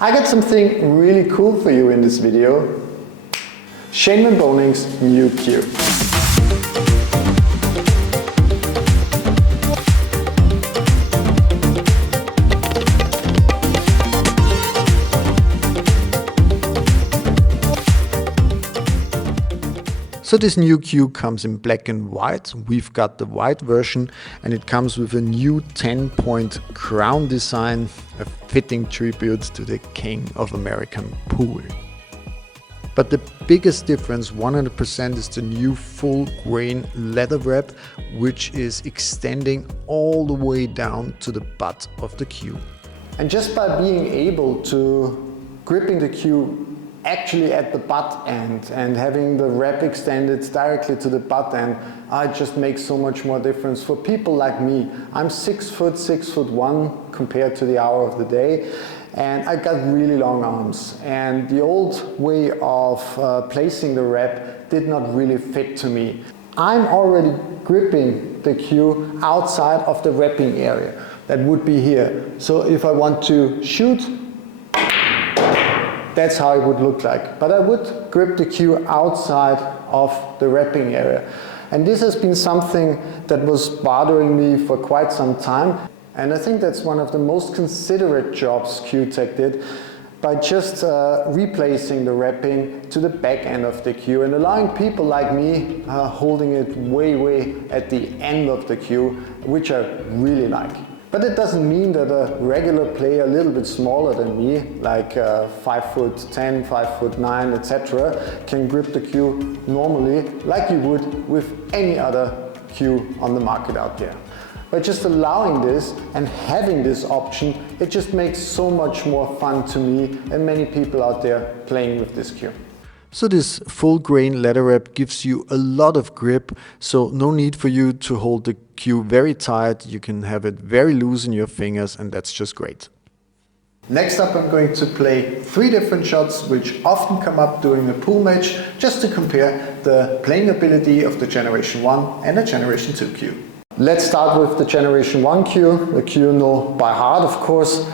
I got something really cool for you in this video. Shane van Boening's new cue. So this new cue comes in black and white. We've got the white version and it comes with a new 10-point crown design, a fitting tribute to the king of American pool. But the biggest difference, 100%, is the new full grain leather wrap, which is extending all the way down to the butt of the cue. And just by being able to gripping the cue actually at the butt end and having the wrap extended directly to the butt end, it just makes so much more difference for people like me. I'm 6 foot, 6'1" compared to the hour of the day, and I got really long arms, and the old way of placing the wrap did not really fit to me. I'm already gripping the cue outside of the wrapping area. That would be here. So if I want to shoot, that's how it would look like. But I would grip the cue outside of the wrapping area. And this has been something that was bothering me for quite some time. And I think that's one of the most considerate jobs Cuetec did, by just replacing the wrapping to the back end of the cue and allowing people like me holding it way at the end of the cue, which I really like. But it doesn't mean that a regular player a little bit smaller than me, like 5'10", 5'9", etc., can grip the cue normally like you would with any other cue on the market out there. By just allowing this and having this option, it just makes so much more fun to me and many people out there playing with this cue. So this full grain leather wrap gives you a lot of grip, so no need for you to hold the cue very tight. You can have it very loose in your fingers, and that's just great. Next up, I'm going to play 3 different shots which often come up during a pool match, just to compare the playing ability of the Generation 1 and the Generation 2 cue. Let's start with the Generation 1 cue, the cue you know by heart, of course.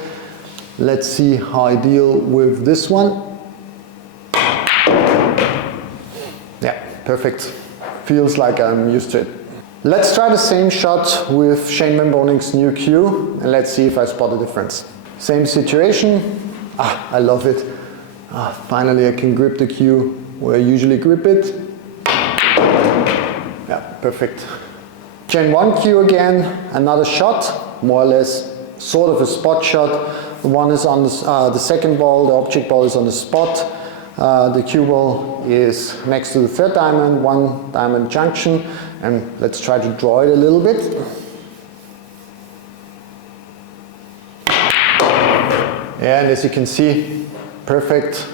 Let's see how I deal with this one. Yeah, perfect. Feels like I'm used to it. Let's try the same shot with Shane van Boening's new cue, and let's see if I spot a difference. Same situation. I love it. Finally I can grip the cue where I usually grip it. Yeah, perfect. Gen 1 cue again, another shot, more or less sort of a spot shot. One is on the second ball, the object ball is on the spot. The cue ball is next to the third diamond, 1 diamond junction, and let's try to draw it a little bit. Yeah, and as you can see, perfect,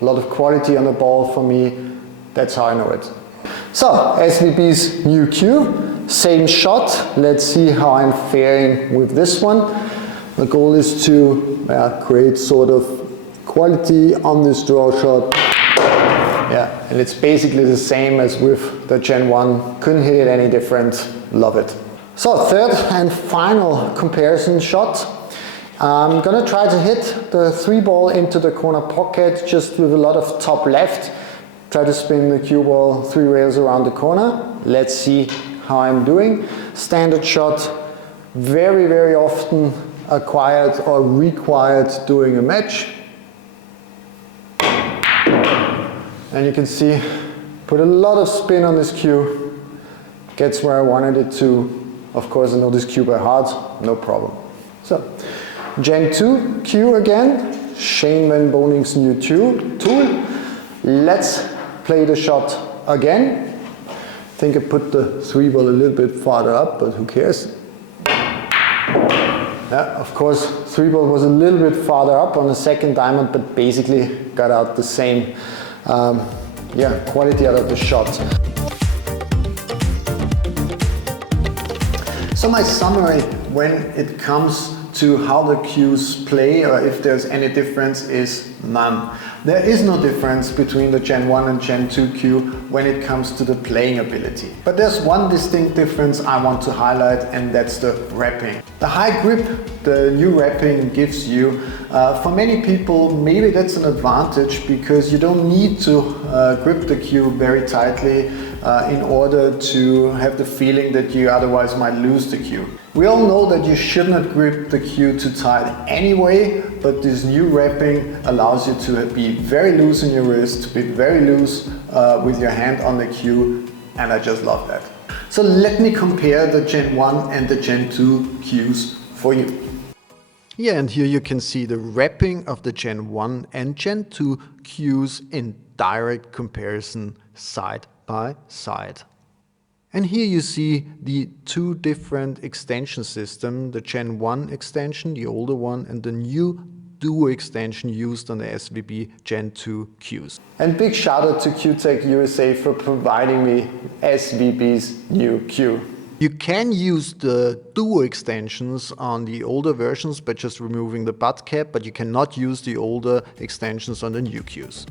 a lot of quality on the ball for me, that's how I know it. So, SVB's new cue, same shot, let's see how I'm faring with this one. The goal is to create sort of quality on this draw shot. Yeah, and it's basically the same as with the Gen 1. Couldn't hit it any different. Love it. So third and final comparison shot. I'm gonna try to hit the 3 ball into the corner pocket just with a lot of top left. Try to spin the cue ball 3 rails around the corner. Let's see how I'm doing. Standard shot, very often acquired or required during a match. And you can see, put a lot of spin on this cue, gets where I wanted it to. Of course, I know this cue by heart, no problem. So, Gen 2 cue again, Shane van Boening's new tool. Let's play the shot again. I think I put the 3 ball a little bit farther up, but who cares? Yeah, of course, 3 ball was a little bit farther up on the second diamond, but basically got out the same quality out of the shot. So my summary when it comes to how the cues play or if there's any difference is none. There is no difference between the Gen 1 and Gen 2 cue when it comes to the playing ability. But there's one distinct difference I want to highlight, and that's the wrapping. The high grip the new wrapping gives you, for many people maybe that's an advantage because you don't need to grip the cue very tightly in order to have the feeling that you otherwise might lose the cue. We all know that you should not grip the cue too tight anyway, but this new wrapping allows you to be very loose in your wrist, to be very loose with your hand on the cue, and I just love that. So let me compare the Gen 1 and the Gen 2 cues for you. Yeah, and here you can see the wrapping of the Gen 1 and Gen 2 cues in direct comparison side by side. And here you see the two different extension systems, the Gen 1 extension, the older one, and the new Duo extension used on the SVB Gen 2 cues. And big shout out to Cuetec USA for providing me SVB's new cue. You can use the Duo extensions on the older versions by just removing the butt cap, but you cannot use the older extensions on the new cues.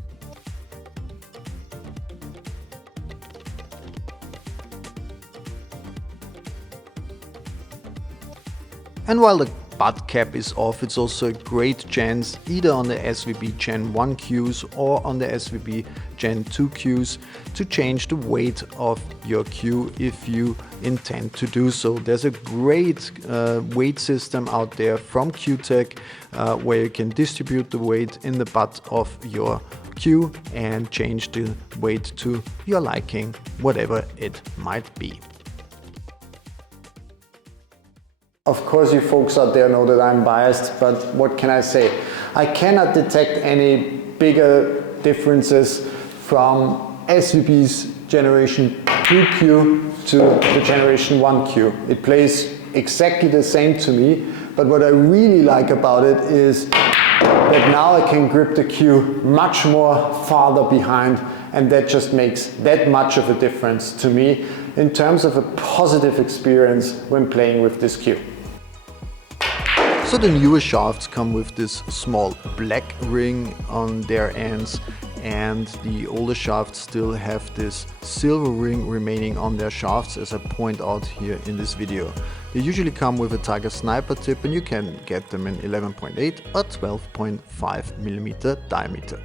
And while the butt cap is off, it's also a great chance either on the SVB Gen 1 cues or on the SVB Gen 2 cues to change the weight of your cue if you intend to do so. There's a great weight system out there from Cuetec where you can distribute the weight in the butt of your cue and change the weight to your liking, whatever it might be. Of course, you folks out there know that I'm biased, but what can I say? I cannot detect any bigger differences from SVB's Generation 2 cue to the Generation 1 cue. It plays exactly the same to me, but what I really like about it is that now I can grip the cue much more farther behind, and that just makes that much of a difference to me in terms of a positive experience when playing with this cue. So the newer shafts come with this small black ring on their ends, and the older shafts still have this silver ring remaining on their shafts, as I point out here in this video. They usually come with a Tiger Sniper tip, and you can get them in 11.8 or 12.5mm diameter.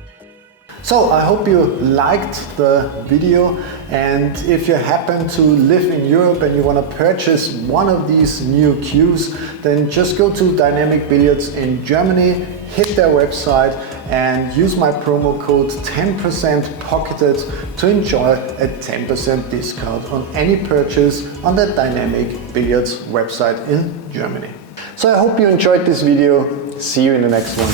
So I hope you liked the video, and if you happen to live in Europe and you want to purchase one of these new cues, then just go to Dynamic Billiards in Germany, hit their website and use my promo code 10% pocketed to enjoy a 10% discount on any purchase on the Dynamic Billiards website in Germany. So I hope you enjoyed this video. See you in the next one.